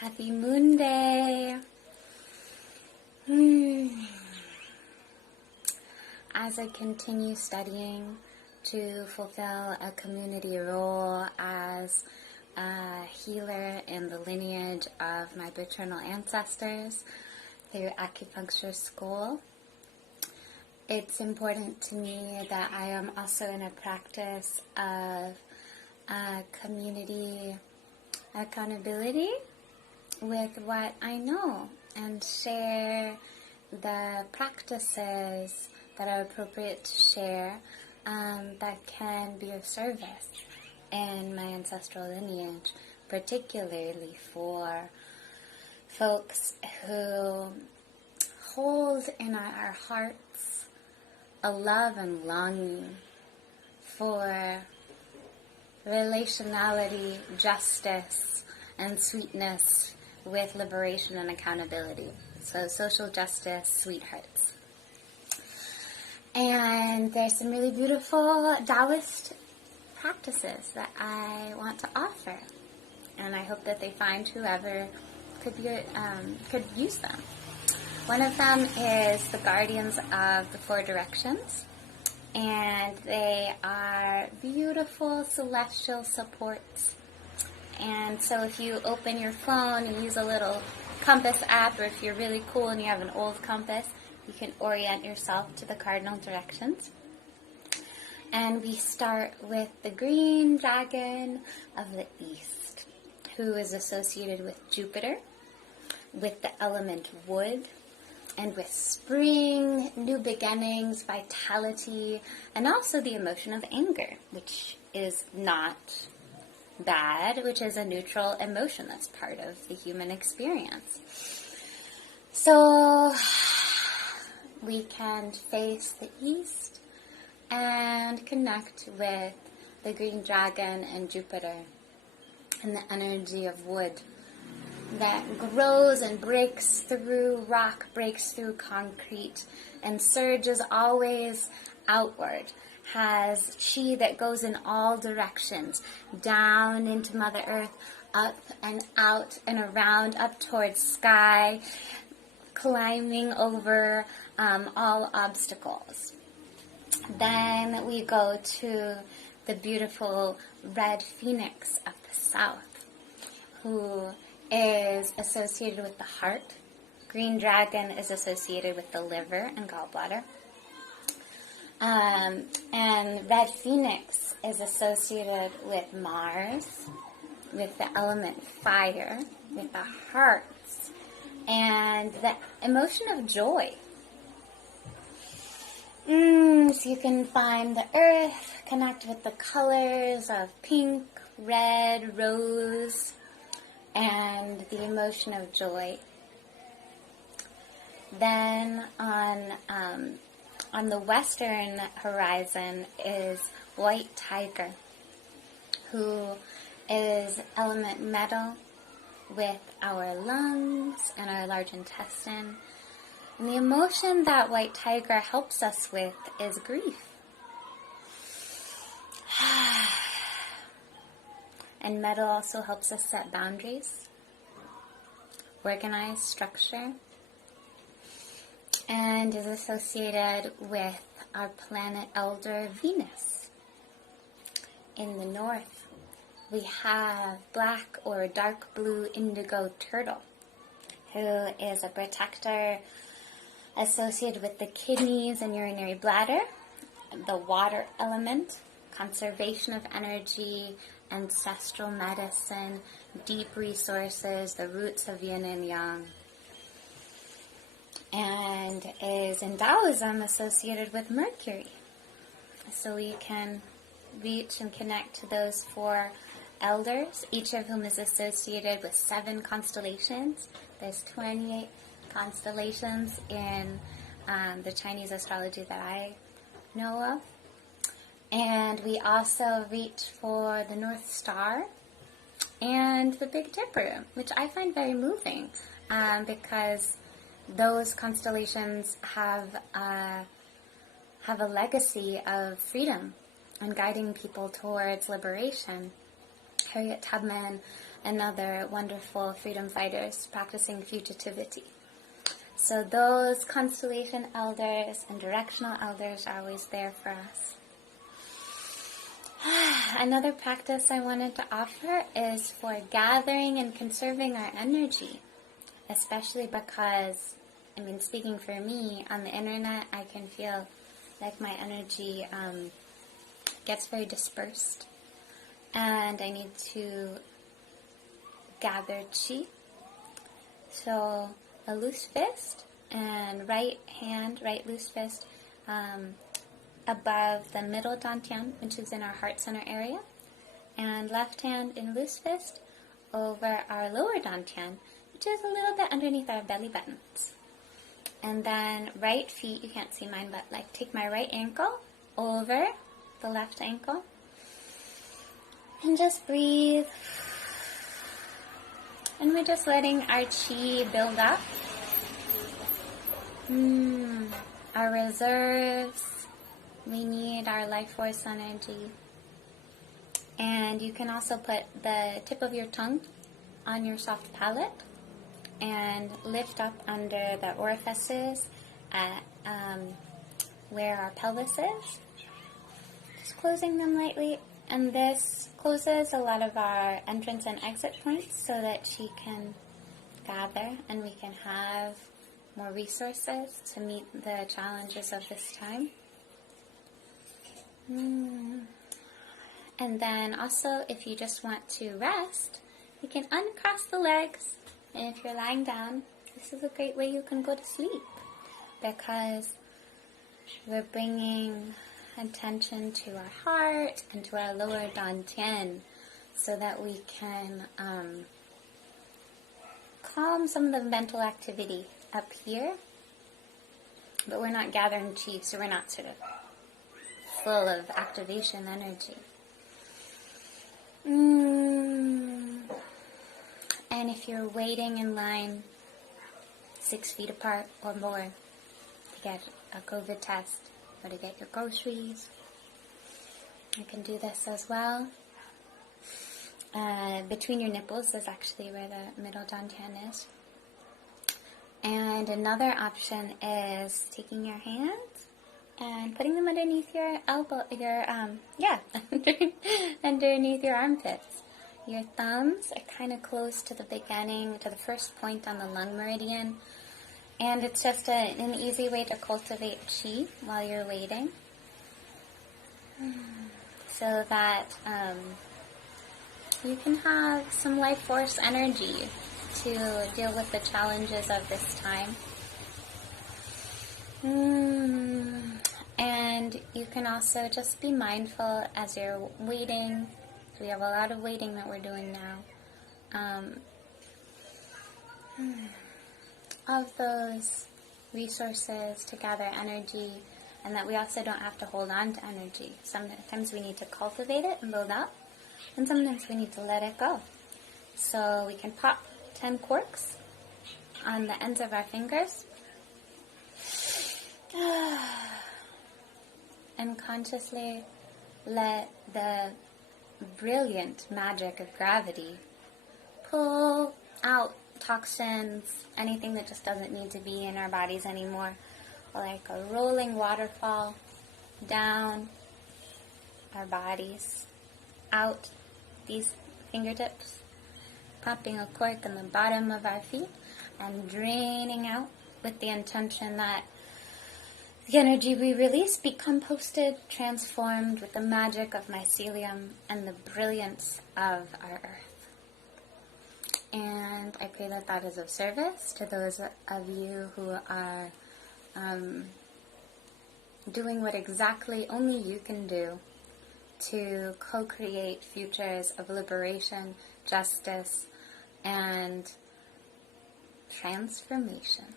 Happy Moon Day! As I continue studying to fulfill a community role as a healer in the lineage of my paternal ancestors through acupuncture school, it's important to me that I am also in a practice of community accountability with what I know and share the practices that are appropriate to share that can be of service in my ancestral lineage, particularly for folks who hold in our hearts a love and longing for relationality, justice, and sweetness with liberation and accountability. So social justice, sweethearts. And there's some really beautiful Daoist practices that I want to offer. And I hope that they find whoever could use them. One of them is the Guardians of the Four Directions. And they are beautiful celestial supports. And so if you open your phone and use a little compass app, or if you're really cool and you have an old compass, you can orient yourself to the cardinal directions. And we start with the green dragon of the east, who is associated with Jupiter, with the element wood, and with spring, new beginnings, vitality, and also the emotion of anger, which is not bad, which is a neutral emotion that's part of the human experience. So we can face the east and connect with the green dragon and Jupiter and the energy of wood that grows and breaks through rock, breaks through concrete, and surges always outward, has chi that goes in all directions, down into Mother Earth, up and out and around, up towards sky, climbing over all obstacles. Then we go to the beautiful red phoenix of the south, who is associated with the heart. Green dragon is associated with the liver and gallbladder. And red phoenix is associated with Mars, with the element fire, with the hearts, and the emotion of joy. So you can find the earth, connect with the colors of pink, red, rose, and the emotion of joy. Then on the western horizon is white tiger, who is element metal with our lungs and our large intestine. And the emotion that white tiger helps us with is grief. And metal also helps us set boundaries, organize structure, and is associated with our planet elder Venus. In the north, we have black or dark blue indigo turtle, who is a protector associated with the kidneys and urinary bladder, the water element, conservation of energy, ancestral medicine, deep resources, the roots of yin and yang, and is in Daoism associated with Mercury. So we can reach and connect to those four elders, each of whom is associated with 7 constellations. There's 28 constellations in the Chinese astrology that I know of. And we also reach for the North Star and the Big Dipper, which I find very moving because those constellations have a legacy of freedom and guiding people towards liberation. Harriet Tubman and other wonderful freedom fighters practicing fugitivity. So those constellation elders and directional elders are always there for us. Another practice I wanted to offer is for gathering and conserving our energy, especially because, speaking for me, on the internet, I can feel like my energy gets very dispersed, and I need to gather chi. So a loose fist and right hand, right loose fist, above the middle dantian, which is in our heart center area, and left hand in loose fist over our lower dantian, which is a little bit underneath our belly buttons. And then right feet, you can't see mine, but like take my right ankle over the left ankle, and just breathe. And we're just letting our chi build up. Our reserves. We need our life force energy. And you can also put the tip of your tongue on your soft palate and lift up under the orifices at where our pelvis is. Just closing them lightly. And this closes a lot of our entrance and exit points so that she can gather and we can have more resources to meet the challenges of this time. And then also, if you just want to rest, you can uncross the legs. And if you're lying down, this is a great way you can go to sleep, because we're bringing attention to our heart and to our lower dantian so that we can calm some of the mental activity up here. But we're not gathering chi, so we're not sort of full of activation energy. And if you're waiting in line 6 feet apart or more to get a COVID test or to get your groceries, you can do this as well. Between your nipples is actually where the middle dantian is. And another option is taking your hands and putting them underneath your elbow, underneath your armpits. Your thumbs are kind of close to the beginning, to the first point on the lung meridian. And it's just an easy way to cultivate chi while you're waiting. So that you can have some life force energy to deal with the challenges of this time. And you can also just be mindful as you're waiting. We have a lot of waiting that we're doing now. Of those resources to gather energy, and that we also don't have to hold on to energy. Sometimes we need to cultivate it and build up, and sometimes we need to let it go. So we can pop 10 corks on the ends of our fingers and consciously let the brilliant magic of gravity pull out toxins, anything that just doesn't need to be in our bodies anymore, like a rolling waterfall down our bodies, out these fingertips, popping a cork in the bottom of our feet and draining out with the intention that the energy we release be composted, transformed with the magic of mycelium and the brilliance of our earth. And I pray that that is of service to those of you who are doing what exactly only you can do to co-create futures of liberation, justice, and transformation.